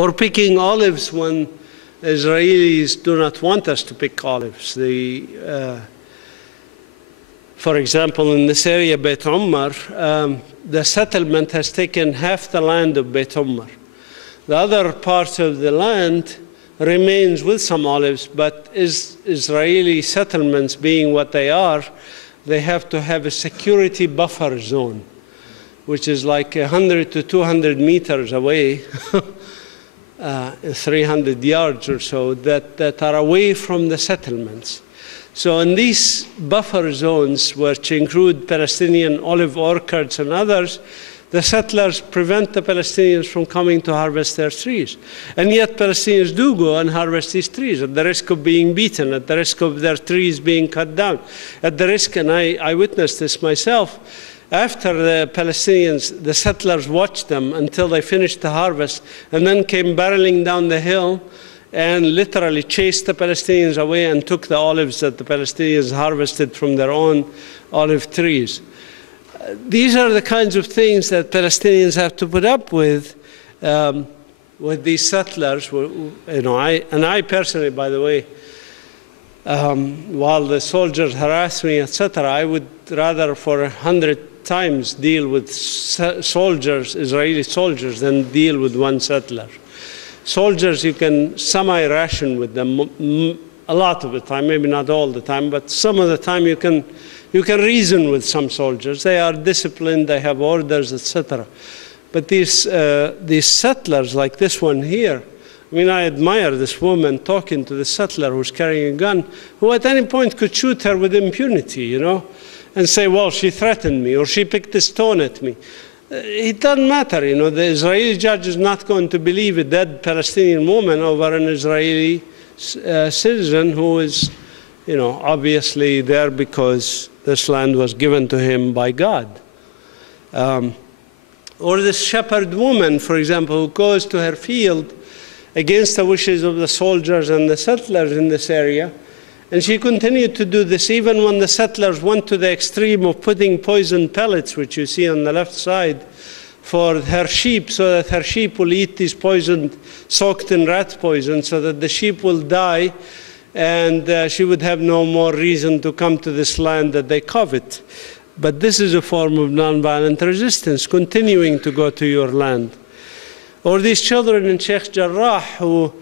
or picking olives when Israelis do not want us to pick olives. For example, in this area, Beit Umar, the settlement has taken half the land of Beit Umar. The other part of the land remains with some olives, but Israeli settlements being what they are, they have to have a security buffer zone, which is like 100 to 200 meters away, 300 yards or so, that are away from the settlements. So in these buffer zones, which include Palestinian olive orchards and others, the settlers prevent the Palestinians from coming to harvest their trees. And yet Palestinians do go and harvest these trees at the risk of being beaten, at the risk of their trees being cut down, at the risk, and I witnessed this myself, after the Palestinians, the settlers watched them until they finished the harvest and then came barreling down the hill and literally chased the Palestinians away and took the olives that the Palestinians harvested from their own olive trees. These are the kinds of things that Palestinians have to put up with these settlers. You know, I personally, by the way, while the soldiers harass me, etc., I would rather for 100 times deal with soldiers, Israeli soldiers, than deal with one settler. Soldiers, you can semi-ration with them a lot of the time, maybe not all the time, but some of the time you can reason with some soldiers. They are disciplined, they have orders, etc. But these settlers, like this one here, I mean, I admire this woman talking to the settler who's carrying a gun, who at any point could shoot her with impunity, you know, and say, well, she threatened me, or she picked a stone at me. It doesn't matter, you know, the Israeli judge is not going to believe a dead Palestinian woman over an Israeli citizen who is, you know, obviously there because this land was given to him by God. Or this shepherd woman, for example, who goes to her field against the wishes of the soldiers and the settlers in this area. And she continued to do this even when the settlers went to the extreme of putting poison pellets, which you see on the left side, for her sheep, so that her sheep will eat these poisoned, soaked in rat poison, so that the sheep will die, and she would have no more reason to come to this land that they covet. But this is a form of nonviolent resistance, continuing to go to your land. Or these children in Sheikh Jarrah who,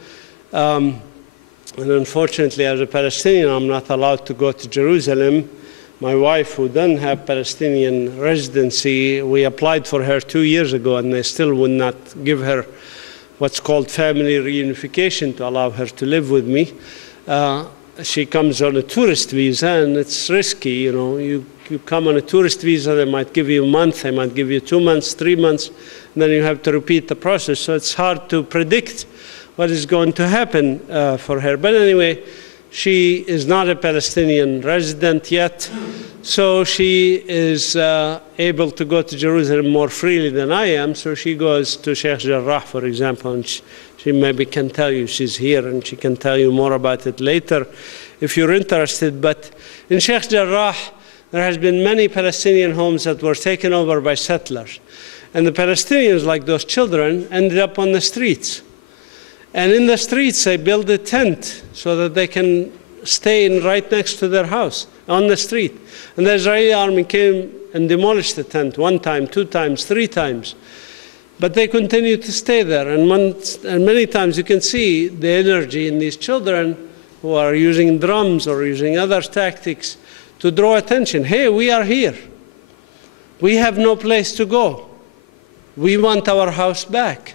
and unfortunately, as a Palestinian, I'm not allowed to go to Jerusalem. My wife, who doesn't have Palestinian residency, we applied for her 2 years ago, and they still would not give her what's called family reunification to allow her to live with me. She comes on a tourist visa, and it's risky. You know, you come on a tourist visa, they might give you a month, they might give you 2 months, 3 months, and then you have to repeat the process. So it's hard to predict what is going to happen for her. But anyway, she is not a Palestinian resident yet, so she is able to go to Jerusalem more freely than I am. So she goes to Sheikh Jarrah, for example, and she maybe can tell you she's here, and she can tell you more about it later if you're interested. But in Sheikh Jarrah, there has been many Palestinian homes that were taken over by settlers. And the Palestinians, like those children, ended up on the streets. And in the streets, they build a tent so that they can stay in right next to their house, on the street. And the Israeli army came and demolished the tent 1 time, 2 times, 3 times. But they continue to stay there. And many times you can see the energy in these children who are using drums or using other tactics to draw attention. Hey, we are here. We have no place to go. We want our house back.